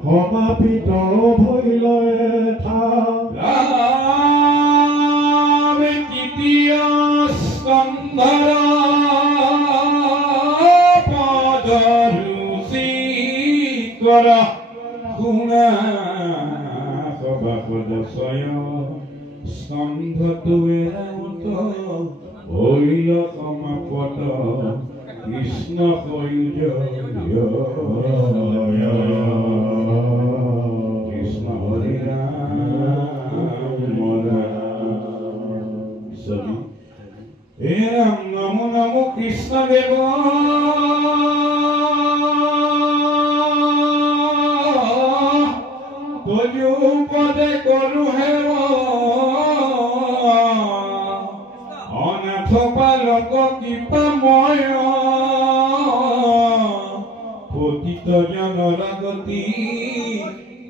সমাপিত ভৈলয়ে ৰামে তৃতীয় স্কন্ধৰ পদৰুচি কৰ শুনা সবাপদশয় স্কন্ধটোৱে ভৈল সমাপত কৃষ্ণ কৃষ্ণ হৰি হে ৰাম নমো নমো কৃষ্ণ দেৱ তয়ো পদে কৰো হেৱ অনাথ পালক কৃপাময় পতিত জনৰ গতি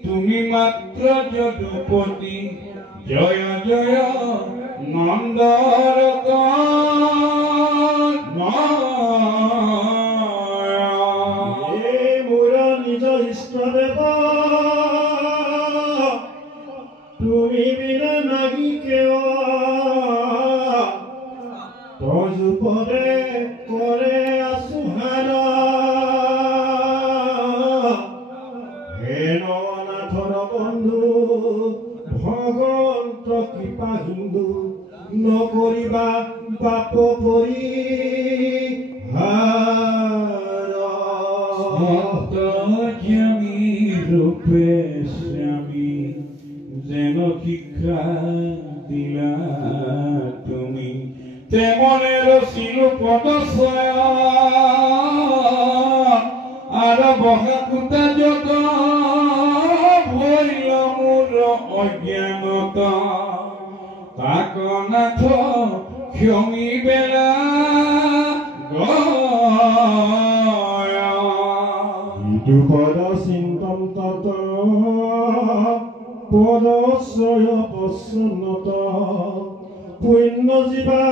তুমি মাত্ৰ যদুপতি জয় জয় নন্দৰ মোৰ নিজ ইষ্টদেৱ তুমি বিনা নাহি কেৱ তজুপদে কৰে আচুহান হেন অনাথৰ বন্ধু ভগন্ত কৃপা হিন্দু নকৰিবা বাপ পৰি ৰূপে স্বামী যেন শিক্ষা দিলা তুমি তেমনে ৰচিলো পদচয় আৰু বহাকুটা জগ ভৈল মোৰ অজ্ঞানতা তাক নাথ ক্ষমি বেলা পদ চিন্তন তত পদশ্ৰয় প্ৰসন্নত পুণ্য জীৱা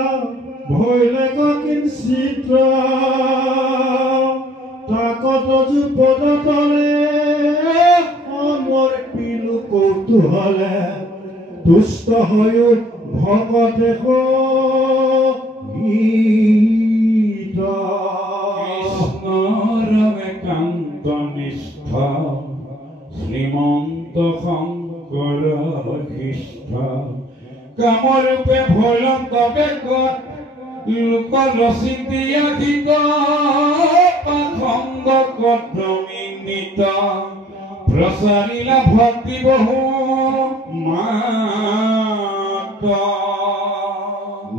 ভৈলেক কিঞ্চিত তাকত পদ তলে সমৰ্পিলো কৌতূহলে তুষ্ট হৈও ভকতে একান্ত নিষ্ঠ শ্ৰীমন্ত শংকৰ খ্ৰীষ্ট কামৰূপে ভৈলন্ত বেগত লোক ৰচিতি অধিক পাখণ্ড কদ্ৰমিনিত প্ৰচাৰিলা ভক্তি বহু মাত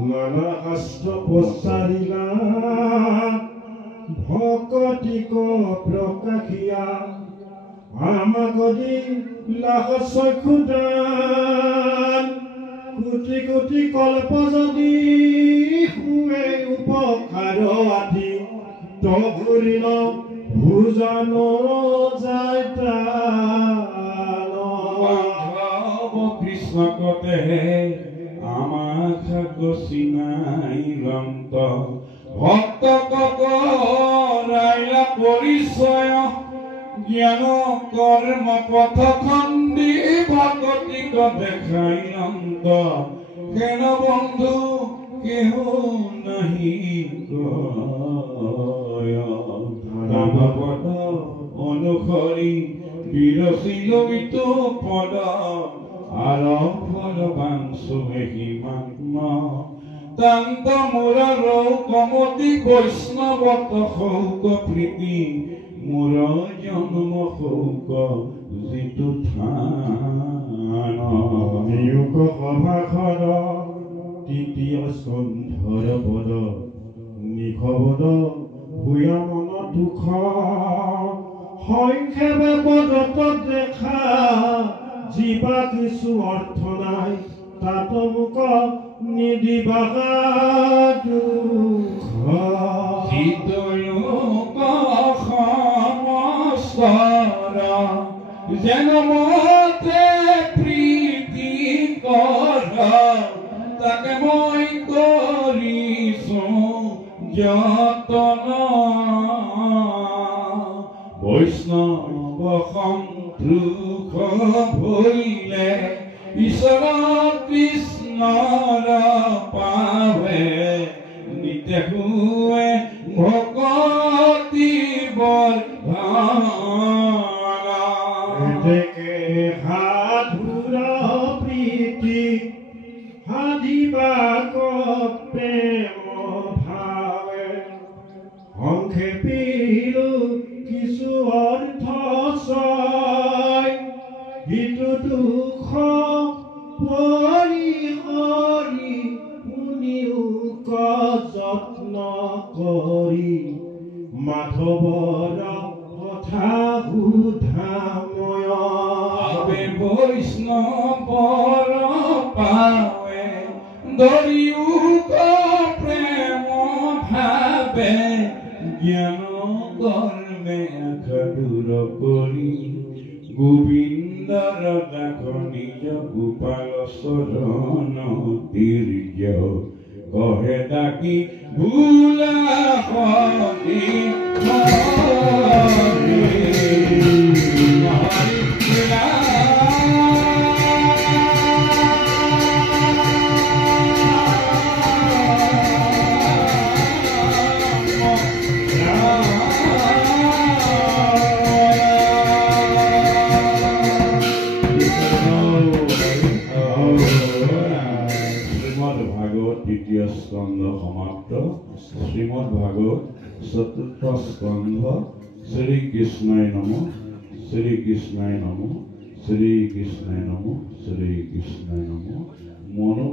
নানা শাস্ত্ৰ প্ৰচাৰিলা ভকতিক প্ৰকাশিয়া আমাগদি লাখ চক্ষুদান কোটি কোটি কল্প যদি শুৱে উপকাৰ আদি তঘুৰিল ভোজন যায় কৃষ্ণ কতে আমাক চিনাই লন্ত ভক্ত কৰাইলা পৰিচয় জ্ঞান কৰ্ম পথ খণ্ডি ভকতিক দেখাই অন্ত হেন বন্ধু কেহ নাহি ৰাম পদ অনুসৰি বিৰচিল ইটো পদ আৰম্ভৰ বাঞ্চু হিমাত্ম তান্ত মোৰ কমতি বৈষ্ণৱত শৌক প্ৰীতি মোৰ জন্ম শৌক যিটো থান নিয়োগ সভাখৰ তৃতীয় স্কন্ধৰ পদ নিখবদ ভূয় মন দুখ সংক্ষেপে পদত দেখা জীৱা কিছু অৰ্থ নাই তাত মোক নিদিবা দুখ যেন মতে প্ৰীতি কৰ তাকে মই কৰিছো যতন বৈষ্ণৱ দুখ ভৰিলে ঈশ্বৰ কৃষ্ণৰ পাৱে নিতেহুৱে ভকতি বৰ্ধনা এতেকে সাধুৰ প্ৰীতি সাধিবাক প্ৰেম ভাৱে সংক্ষেপিলো কিছু অৰ্থ ছয় হিতু দুখ পৰিহৰি শুনিও যত্ন কৰি মাধৱৰ কথা সুধাময় আবে বৈষ্ণৱৰ পাৱে দৰিউক প্ৰেম ভাৱে জ্ঞান কৰ্মে আখদূৰ কৰি গোবিন্দৰ দাস নিজ গোপাল চৰণ তিৰ্য কহে ডাকি ভোলা হৰি তৃতীয় স্কন্ধ সমাপ্ত শ্ৰীমদ্ ভাগবত চতুৰ্থ স্কন্ধ শ্ৰীকৃষ্ণায় নমঃ শ্ৰীকৃষ্ণায় নমঃ শ্ৰীকৃষ্ণায় নমঃ শ্ৰীকৃষ্ণায় নমঃ মনো